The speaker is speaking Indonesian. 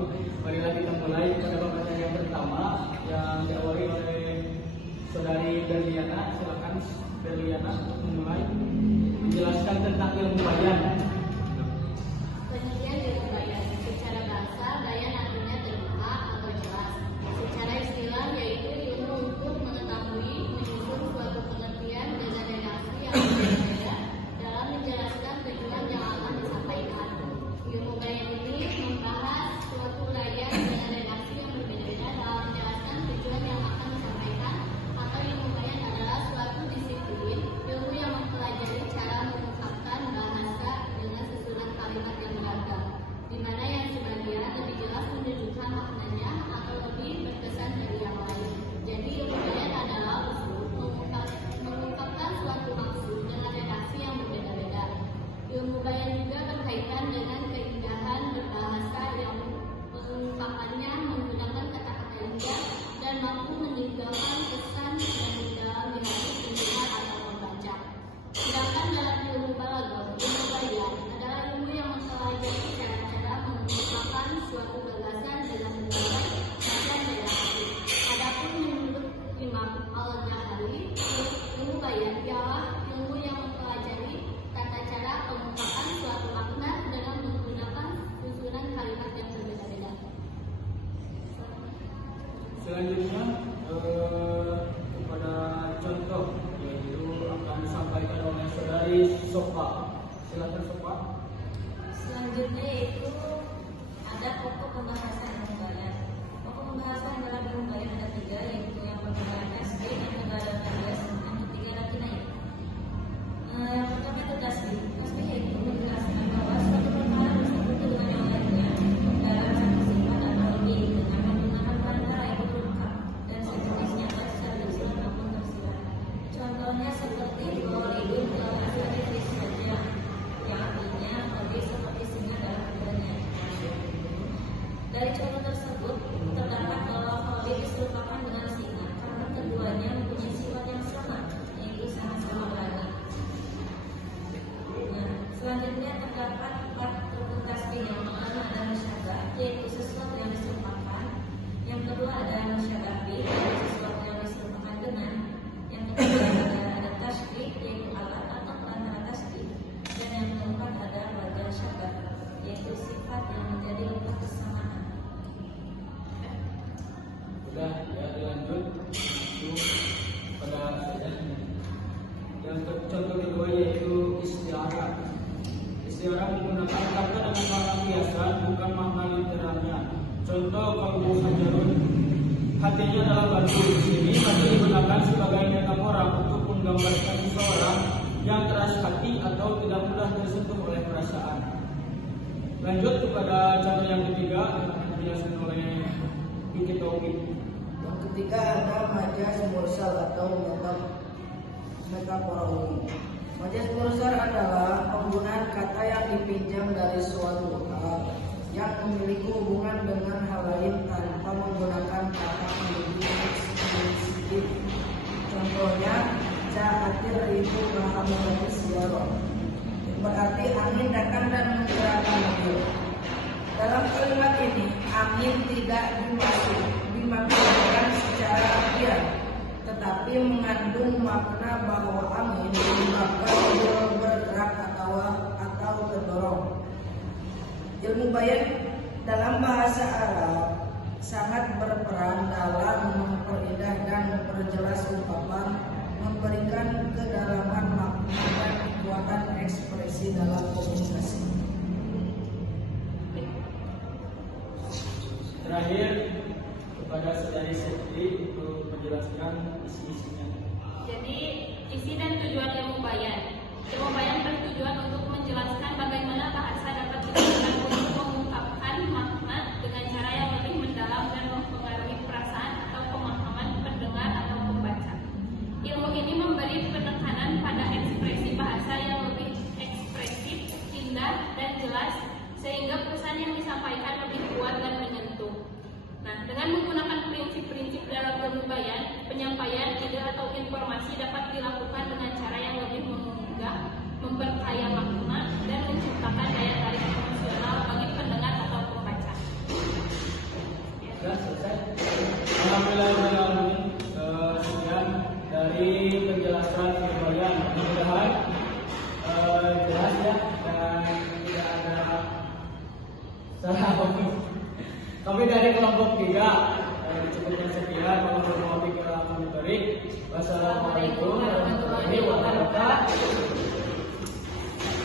Mari kita mulai pada pembacaan yang pertama yang diawali oleh Saudari Berliana. Silakan Berliana untuk memulai menjelaskan tentang ilmu bayan. Pengertian ilmu bayan secara bahasa, bayan artinya terbuka atau jelas. Secara istilah yaitu ilmu untuk mengetahui, menyusun suatu pengertian dengan redaksi yang berbeda dalam menjelaskan tujuan yang akan disampaikan. Ilmu bayan ini membahas suatu uraian dengan redaksi yang berbeda-beda dalam menjelaskan tujuan yang akan disampaikan. Atau ilmu bayan adalah suatu disiplin ilmu yang mempelajari cara mengungkapkan bahasa dengan susunan kalimat yang beragam, di mana yang sebagian lebih jelas menunjukkan maknanya atau lebih berkesan dari yang lain. Jadi ilmu bayan adalah usul mengungkapkan suatu maksud dengan redaksi yang berbeda-beda. Ilmu bayan juga berkaitan dengan keindahan berbahasa yang pengungkapannya menggunakan kata-kata indah dan mampu meninggalkan kesan yang mendalam di hati pendengar atau pembaca. Sedangkan dalam ilmu balaghah, ilmu bayan adalah ilmu yang mempelajari cara-cara mengungkapkan suatu gagasan dengan berbagai macam redaksi. Adapun menurut Imam Al-Ghazali, ilmu bayan ialah ilmu yang mempelajari tata cara pengungkapan suatu makna dengan menggunakan susunan kalimat yang berbeda-beda. Selanjutnya kepada contoh yaitu akan disampaikan oleh Saudari Sofa. Silakan Sofa. Selanjutnya yaitu ada pokok pembahasan ilmu bayan. Pokok pembahasan dalam ilmu bayan ada 3, yaitu yang pertama tasbih, yang kedua ada qiyas, yang ketiga ada kinayah. Yang pertama itu tasbih. Tasbih yaitu menjelaskan bahwa suatu perkara bersekutu dengan yang lainnya dalam satu sifat atau lebih dengan menggunakan perantara yang lengkap dan sejenisnya baik secara tersirat maupun tersirat. Contohnya seperti qaulun asli saja, yang artinya lebih seperti singa dalam badannya. Dari contoh tersebut terdapat bahwa qaulun diserupakan dengan singa karena keduanya mempunyai sifat yang sama, yaitu sama-sama berani. Selanjutnya terdapat 4 rukun tasbih. Yang pertama ada musyabbah, yaitu sesuatu yang diserupakan. Yang kedua ada musyabbih, yaitu sesuatu yang diserupakan dengan. Yang ketiga ada tasbih, yaitu alat atau perantara tasbih. Dan yang keempat ada wajah syabbah, yaitu sifat yang menjadi lepas kesamaan. Sudah ya, dilanjut itu pada yang contoh kedua yaitu istiarah. Istiarah menggunakan kata dengan makna kiasan bukan makna literalnya. Contoh kalau hajarun, hatinya adalah batu. Di sini masih digunakan sebagai metafora untuk menggambarkan seseorang yang keras hati atau tidak mudah tersentuh oleh perasaan. Lanjut kepada contoh yang ketiga yang akan dijelaskan oleh Biki Taufik. Yang ketiga ada majaz mursal atau metafora umum. Majaz mursal adalah penggunaan kata yang dipinjam dari suatu hal yang memiliki hubungan dengan hal lain tanpa menggunakan kata penghubung eksplisit. Contohnya, ja'atir itu bahamu siaro, berarti angin datang dan menggerakkan mobil. Dalam kalimat ini, angin tidak dimaksudkan secara harfiah, tetapi mengandung makna bahwa angin menyebabkan mobil bergerak atau terdorong. Ilmu bayan dalam bahasa Arab sangat berperan dalam memperindah dan memperjelas ungkapan, memberikan kedalaman makna dan kekuatan ekspresi dalam komunikasi. Terakhir kepada Saudari Setri untuk menjelaskan isi-isinya. Jadi, isi dan tujuan ilmu bayan. Ilmu bayan bertujuan untuk menjelaskan bagaimana bahasa dapat digunakan untuk mengungkapkan makna dengan cara yang lebih mendalam dan mempengaruhi perasaan atau pemahaman pendengar atau pembaca. Ilmu ini memberi penekanan pada ekspresi bahasa yang lebih ekspresif, indah, dan jelas, sehingga pesan yang disampaikan lebih kuat dan menyentuh. Nah, dengan menggunakan prinsip-prinsip dalam ilmu bayan, penyampaian ide atau informasi dapat dilakukan dengan cara yang lebih mengunggah, memperkaya makna, dan dan tidak ada salah. Kami dari kelompok 3 cukupkan sekian. Mohon maaf jika kami beri. Wassalamualaikum warahmatullahi wabarakatuh.